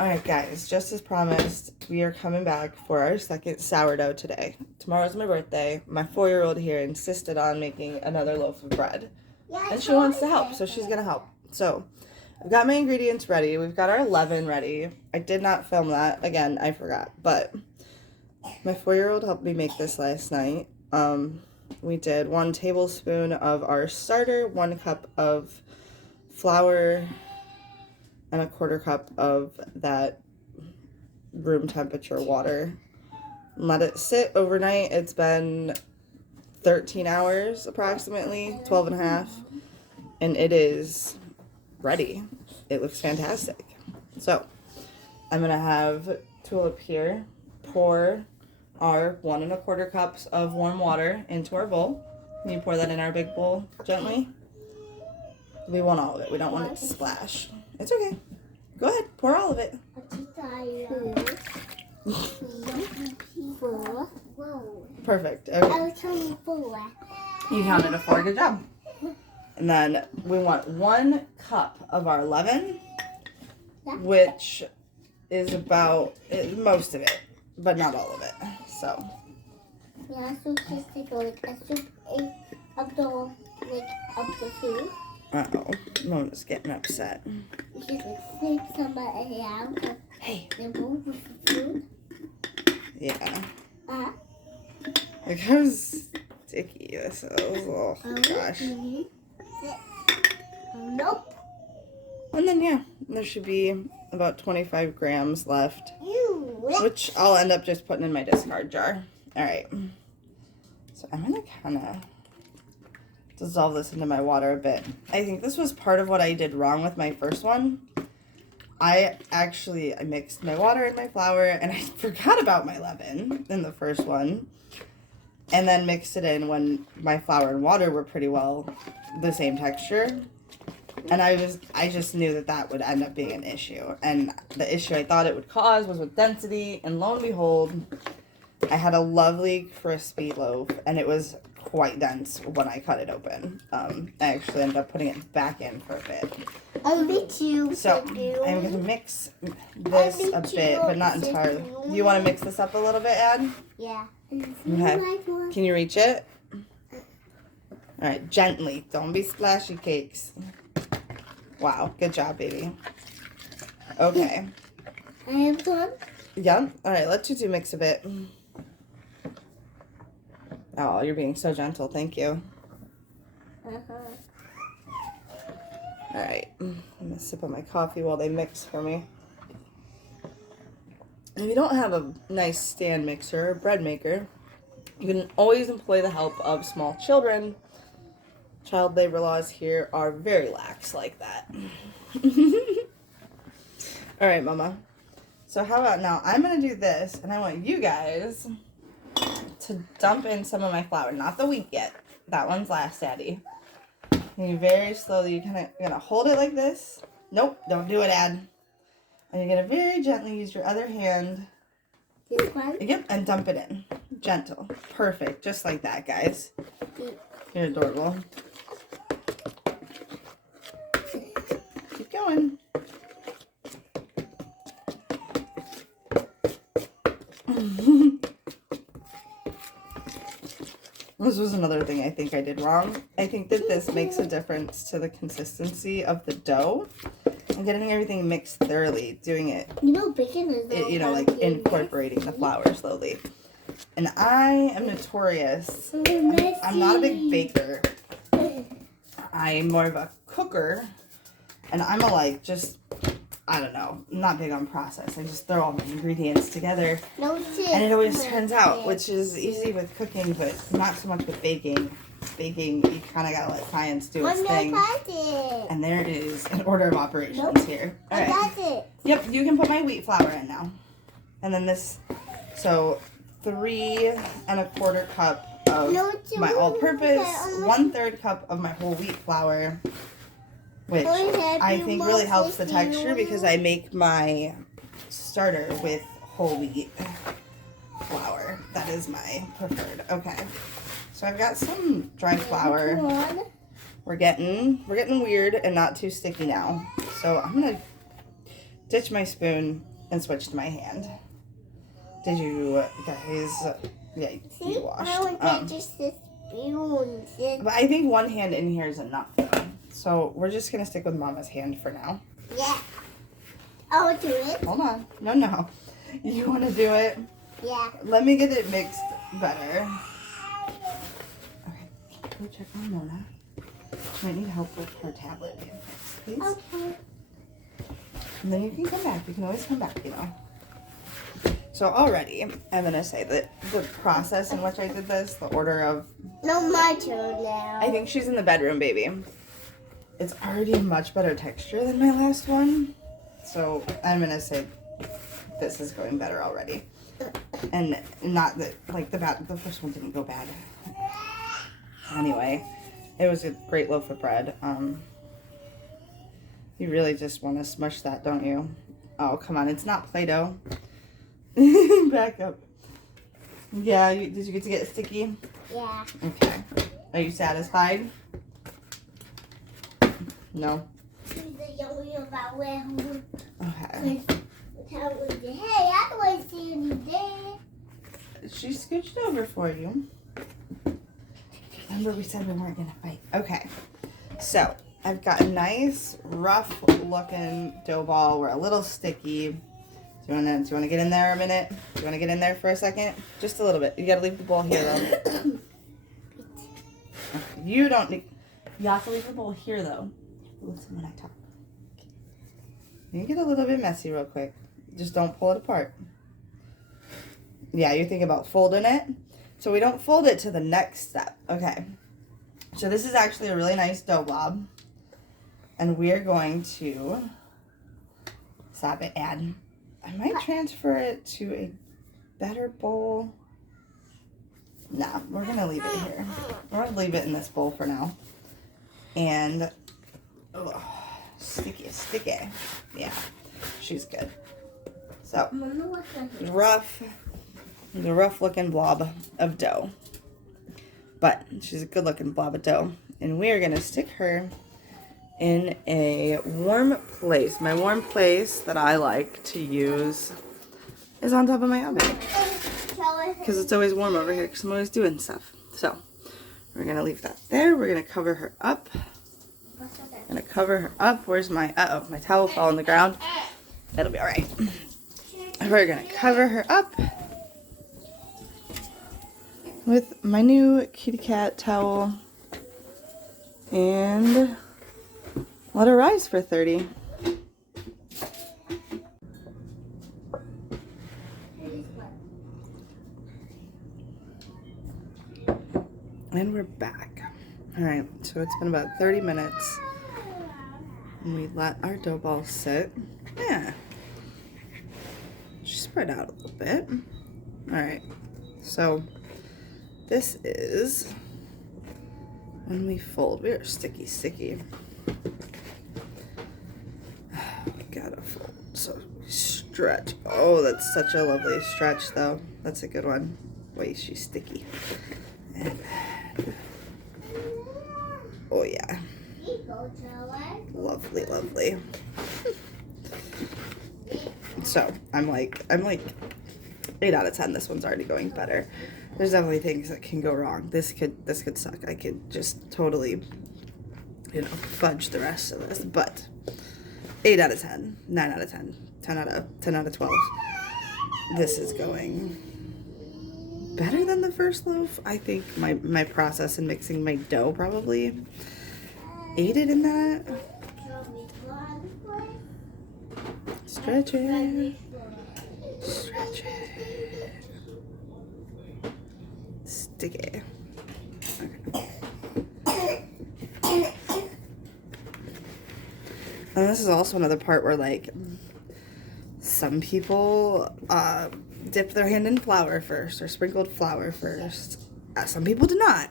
Alright guys, just as promised, we are coming back for our second sourdough today. Tomorrow's my birthday. My 4-year-old here insisted on making another loaf of bread. Yeah, and she wants to help, so she's gonna help. So, I've got my ingredients ready. We've got our leaven ready. I did not film that. Again, I forgot. But my 4-year-old helped me make this last night. We did 1 tablespoon of our starter, 1 cup of flour, and a 1/4 cup of that room temperature water. Let it sit overnight. It's been 13 hours approximately, 12 and a half, and it is ready. It looks fantastic. So I'm gonna have Tulip here pour our 1 1/4 cups of warm water into our bowl. Can you pour that in our big bowl gently? We want all of it. We don't want it to splash. It's okay. Go ahead. Pour all of it. Perfect. Okay. You counted to 4. Good job. And then we want 1 cup of our leaven, which is about most of it, but not all of it. So. Yeah, so just take like a soup up the food. Uh-oh. Mona's getting upset. She's like, take somebody out. Hey. They move with the food. Yeah. It goes sticky. This is, oh gosh. Nope. And then, yeah, there should be about 25 grams left, which I'll end up just putting in my discard jar. All right. So I'm going to kind of dissolve this into my water a bit. I think this was part of what I did wrong with my first one. I mixed my water and my flour, and I forgot about my leaven in the first one, and then mixed it in when my flour and water were pretty well the same texture. And I just knew that would end up being an issue. And the issue I thought it would cause was with density, and lo and behold, I had a lovely crispy loaf, and it was quite dense when I cut it open. I actually ended up putting it back in for a bit. So I'm going to mix this a bit, but not entirely. You want to mix this up a little bit, Ad? Yeah. Okay. Can you reach it? All right, gently. Don't be splashy cakes. Wow, good job, baby. Okay. I have one. Yeah. All right, let you two mix a bit. Oh, you're being so gentle. Thank you. All right. I'm going to sip on my coffee while they mix for me. If you don't have a nice stand mixer or bread maker, you can always employ the help of small children. Child labor laws here are very lax like that. All right, Mama. So how about now? I'm going to do this, and I want you guys to dump in some of my flour. Not the wheat yet. That one's last, Daddy. And you very slowly, you're gonna hold it like this. Nope, don't do it, Ad. And you're gonna very gently use your other hand. This one? Yep, and dump it in. Gentle. Perfect. Just like that, guys. You're adorable. Keep going. This was another thing I think I did wrong. I think that this makes a difference to the consistency of the dough. I'm getting everything mixed thoroughly, doing it, Bacon is like incorporating the flour slowly. And I am notorious. I'm not a big baker. I'm more of a cooker. And I'm I don't know, I'm not big on process. I just throw all my ingredients together. And it always turns out, which is easy with cooking, but not so much with baking. Baking, you kind of gotta let science do its thing. And there is an order of operations here. All right. I got it. Yep, you can put my wheat flour in now. And then this, so 3 1/4 cup of my all-purpose, 1/3 cup of my whole wheat flour, which I think really helps the texture because I make my starter with whole wheat flour. That is my preferred. Okay. So I've got some dry flour. We're getting weird and not too sticky now. So I'm going to ditch my spoon and switch to my hand. Did you guys? Yeah, you washed. I want to just the spoons. But I think one hand in here is enough. So we're just gonna stick with Mama's hand for now. Yeah. I'll do it. Hold on. No. You want to do it? Yeah. Let me get it mixed better. Okay. Go check on Mona. She might need help with her tablet being fixed, please. Okay. And then you can come back. You can always come back, you know. So already, I'm going to say that the process in which I did this, the order of... No, my turn now. I think she's in the bedroom, baby. It's already a much better texture than my last one. So I'm going to say this is going better already. And not that, like, the first one didn't go bad. Anyway, it was a great loaf of bread. You really just want to smush that, don't you? Oh, come on. It's not Play-Doh. Back up. Yeah, did you get to get sticky? Yeah. Okay. Are you satisfied? No? Okay. Hey, I don't want to see you there. She scooched over for you. Remember we said we weren't going to fight. Okay. So, I've got a nice, rough looking dough ball. We're a little sticky. Do you wanna get in there a minute? Do you wanna get in there for a second? Just a little bit. You gotta leave the bowl here though. You don't need, you have to leave the bowl here though. Listen when I talk. You can get a little bit messy real quick. Just don't pull it apart. Yeah, you're thinking about folding it. So we don't fold it to the next step. Okay. So this is actually a really nice dough blob. And we are going to stop it and I might transfer it to a better bowl. Nah, we're going to leave it here. We're going to leave it in this bowl for now. And, sticky. Yeah, she's good. So, the rough looking blob of dough. But she's a good looking blob of dough. And we are going to stick her in a warm place. My warm place that I like to use is on top of my oven. Because it's always warm over here because I'm always doing stuff. So, we're going to leave that there. We're going to cover her up. Where's my, my towel fell on the ground. That'll be alright. We're going to cover her up with my new kitty cat towel. And let her rise for 30. And we're back. Alright, so it's been about 30 minutes. And we let our dough ball sit. Yeah. She spread out a little bit. Alright, so this is when we fold. We are sticky. Gotta fold. So stretch. Oh, that's such a lovely stretch though. That's a good one. Wait, she's sticky. And, oh yeah. Lovely. So I'm like 8 out of 10. This one's already going better. There's definitely things that can go wrong. This could suck. I could just totally, fudge the rest of this. But 8 out of 10, 9 out of 10, 10 out of 12. This is going better than the first loaf. I think my process in mixing my dough probably aided in that. Stretch it. Sticky. Okay. And this is also another part where, like, some people dip their hand in flour first or sprinkled flour first. Some people did not.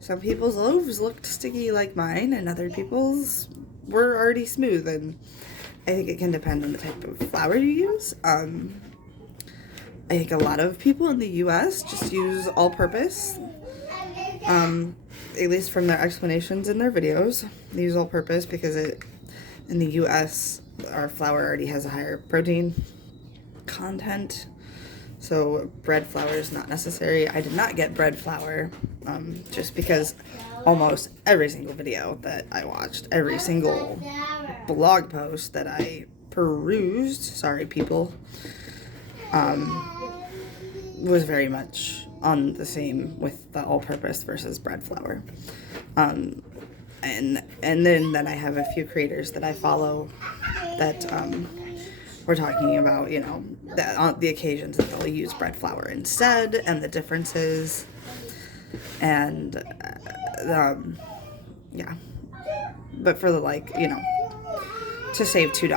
Some people's loaves looked sticky like mine, and other people's were already smooth. And I think it can depend on the type of flour you use. I think a lot of people in the U.S. just use all-purpose. At least from their explanations in their videos, they use all-purpose because in the U.S., our flour already has a higher protein content, so bread flour is not necessary. I did not get bread flour just because almost every single video that I watched, every single blog post that I perused, sorry people, was very much on the same with the all-purpose versus bread flour. And then I have a few creators that I follow that we're talking about, you know, that on the occasions that they'll use bread flour instead and the differences. And yeah, but for the, like, you know, to save $2,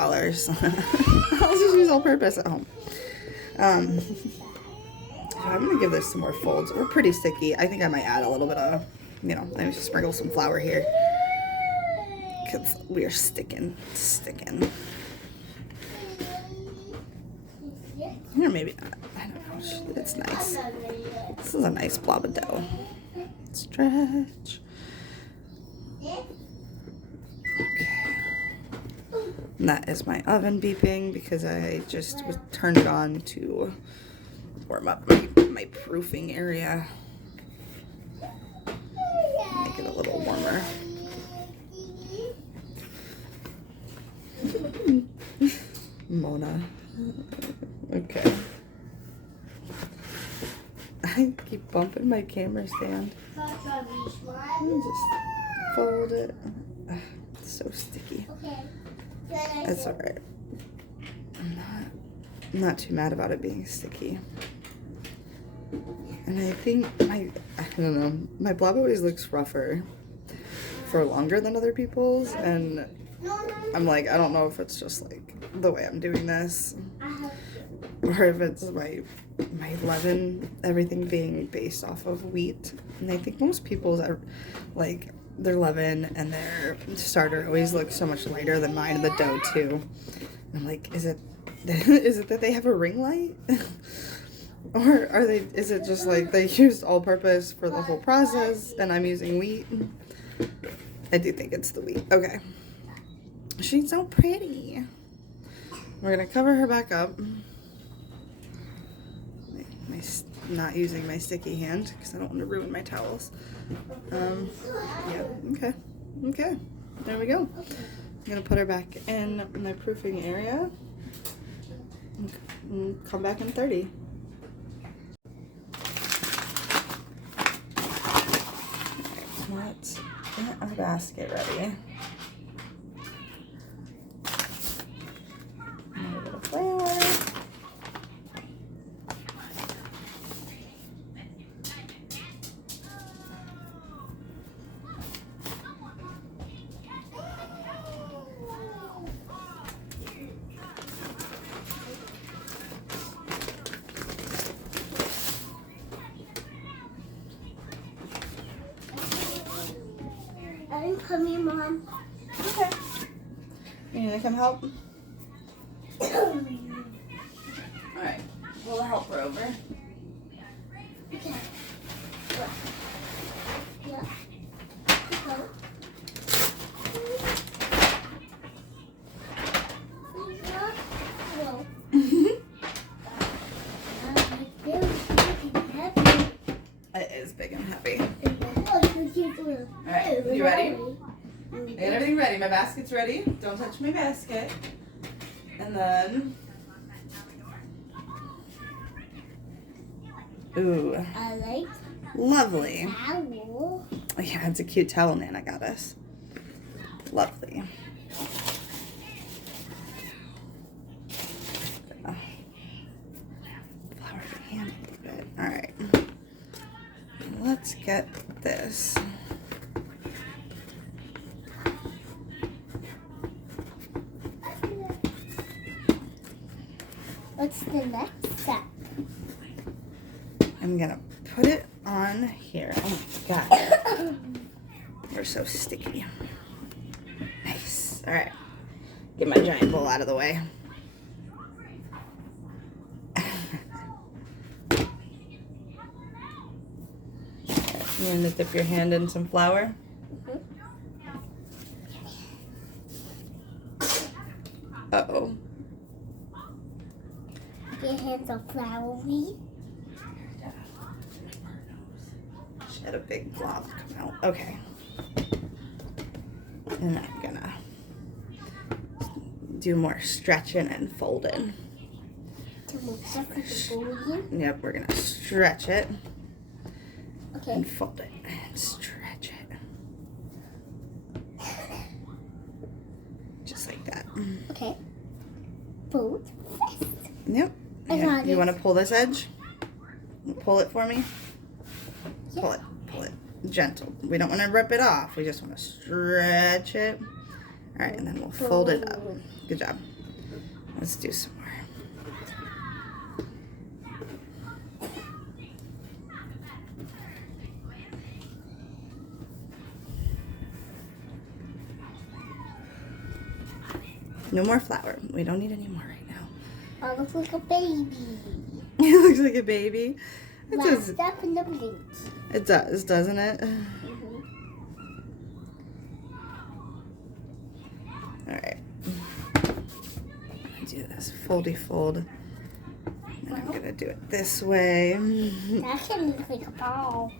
I'll just use all-purpose at home. So I'm gonna give this some more folds. We're pretty sticky. I think I might add a little bit of, you know, let me just sprinkle some flour here because we are sticking. Or maybe not. I don't know. It's nice. This is a nice blob of dough. Stretch. Okay. And that is my oven beeping because I just turned it on to warm up my proofing area. Make it a little warmer. Mona. Okay. I keep bumping my camera stand. Let me just fold it. Ugh, it's so sticky. That's alright. I'm not too mad about it being sticky. And I think I don't know, my blob always looks rougher for longer than other people's, and I'm like, I don't know if it's just like the way I'm doing this, or if it's my leaven, everything being based off of wheat. And I think most people's are like, their leaven and their starter always looks so much lighter than mine, and the dough too. And I'm like, is it that they have a ring light? Or is it just like they used all-purpose for the whole process and I'm using wheat? I do think it's the wheat. Okay. She's so pretty. We're going to cover her back up. Not using my sticky hand because I don't want to ruin my towels. Yeah, okay. Okay. There we go. I'm going to put her back in my proofing area and come back in 30. Let's get our basket ready. A little flour. I'm coming, Mom. Okay. You need to come help? Alright. We'll help her over. Okay. Yeah. It is big and heavy. Alright, you ready? I got everything ready. My basket's ready. Don't touch my basket. And then... Ooh. I like Lovely. towel. Yeah, it's a cute towel Nana got us. Lovely. Flour the hand a little bit. Alright. Let's get this. What's the next step? I'm gonna put it on here. Oh my god. We're so sticky. Nice. Alright. Get my giant bowl out of the way. You're gonna dip your hand in some flour. Uh-oh. Your hands are floury. She had a big glob come out. Okay. And I'm gonna do more stretching and folding. Yep, we're gonna stretch it. Okay. And fold it and stretch it. Just like that. Okay. Fold. Yep. I got You it. want to pull this edge? Pull it for me. Yeah. Pull it. Pull it. Gentle. We don't want to rip it off. We just want to stretch it. All right, and then we'll fold it up. Good job. Let's do some more. No more flour. We don't need any more right now. I look like a baby. It looks like a baby. It does. Wrapped up in the blanket. It does, doesn't it? All right. Do this foldy fold. And then I'm gonna do it this way. That can look like a ball.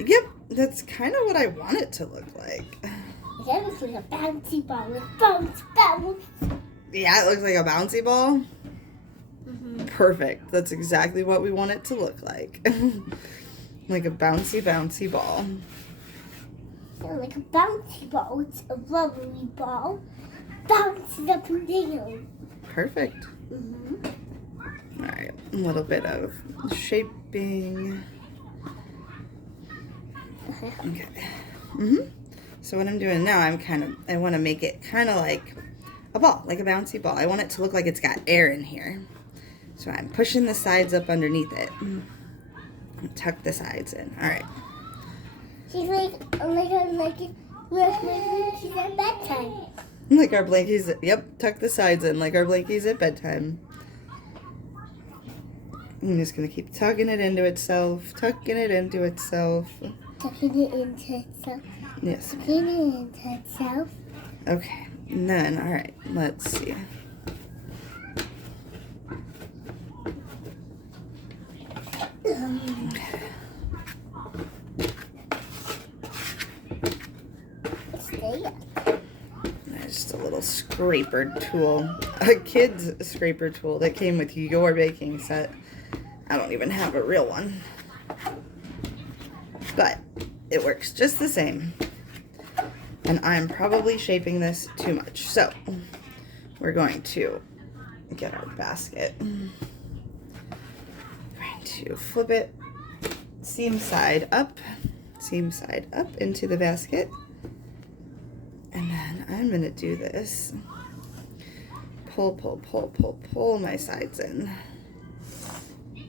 Yep, that's kind of what I want it to look like. That looks like a bouncy ball. Like bounce, bounce. Yeah, it looks like a bouncy ball. Perfect. That's exactly what we want it to look like. Like a bouncy, bouncy ball. So like a bouncy ball. It's a rubbery ball. Bounces up and down. Perfect. All right, a little bit of shaping. Okay. So what I'm doing now, I want to make it kind of like a ball, like a bouncy ball. I want it to look like it's got air in here. So I'm pushing the sides up underneath it. Tuck the sides in. All right. She's like she's at bedtime. Like our blankies. Yep. Tuck the sides in like our blankies at bedtime. I'm just gonna keep tucking it into itself. Tucking it into itself. Tucking it into itself. Yes. Tucking it into itself. Okay. And then, all right. Let's see. There's just a little scraper tool. A kid's scraper tool that came with your baking set. I don't even have a real one. But it works just the same. And I'm probably shaping this too much. So we're going to get our basket. We're going to flip it seam side up into the basket. And then I'm going to do this. Pull my sides in.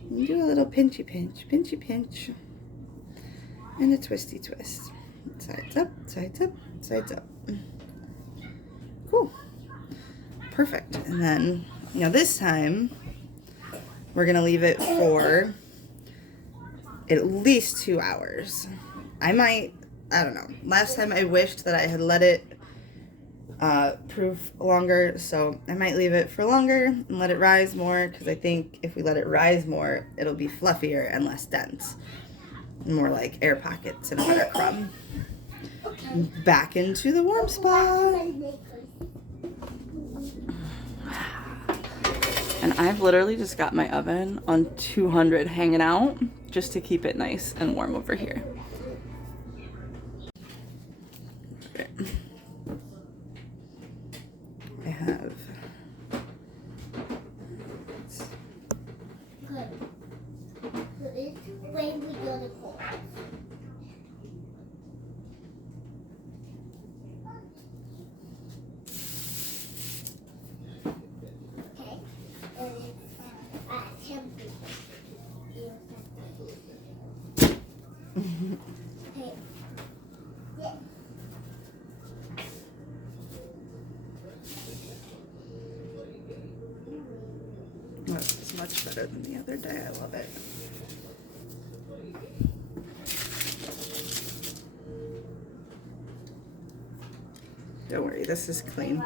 And do a little pinchy pinch. And a twisty twist. Sides up, sides up, sides up. Cool. Perfect. And then, this time, we're going to leave it for at least 2 hours. I don't know. Last time I wished that I had let it proof longer, so I might leave it for longer and let it rise more, because I think if we let it rise more, it'll be fluffier and less dense. And more like air pockets and a better crumb. Okay. Back into the warm spot. And I've literally just got my oven on 200 hanging out just to keep it nice and warm over here. Okay. I have When we go to court. Okay. And it's at temperature. Okay. Yeah. It's much better than the other day. I love it. Don't worry, this is clean.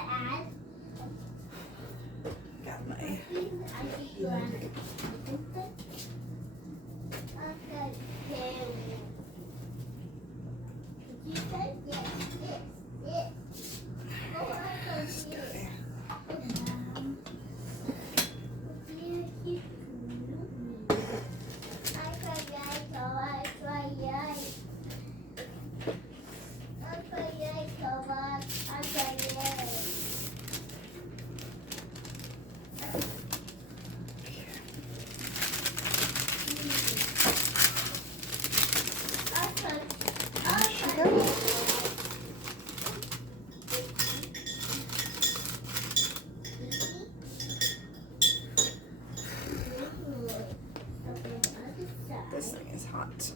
add. Got my. Okay. You said yes, yes. This guy. This thing is hot.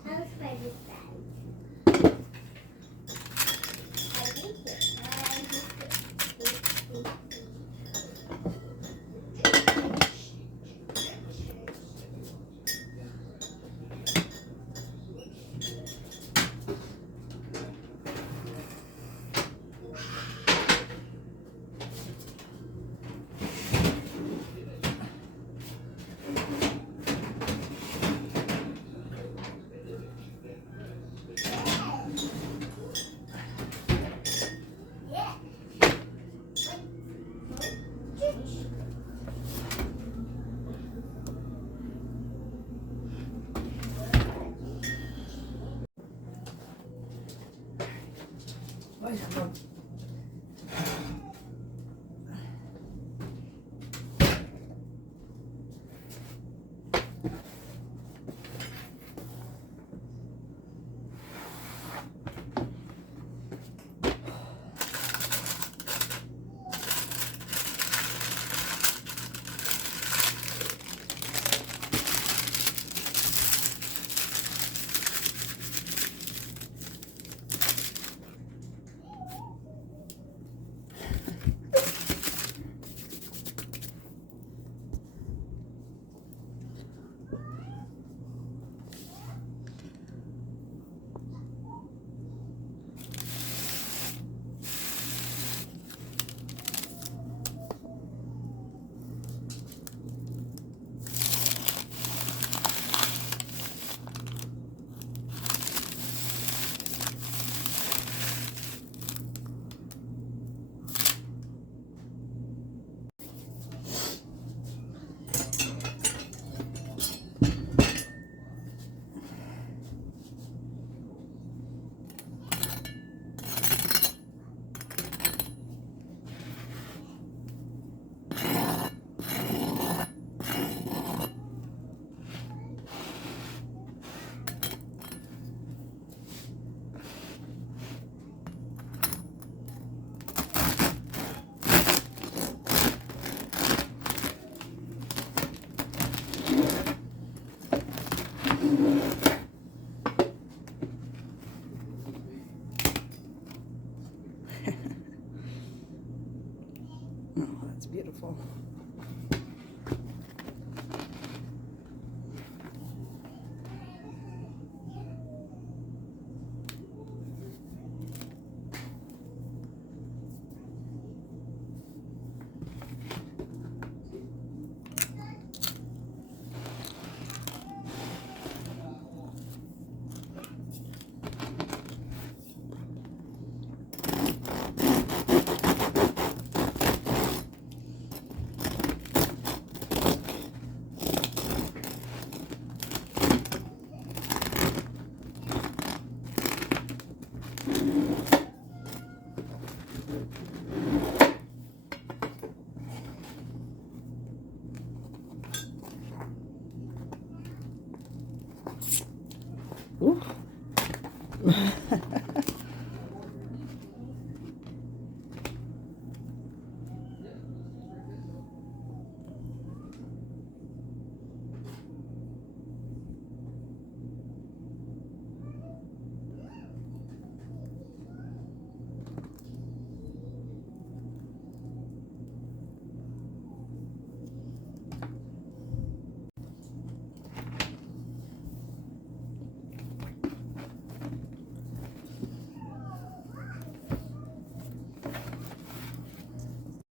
Oh, that's beautiful.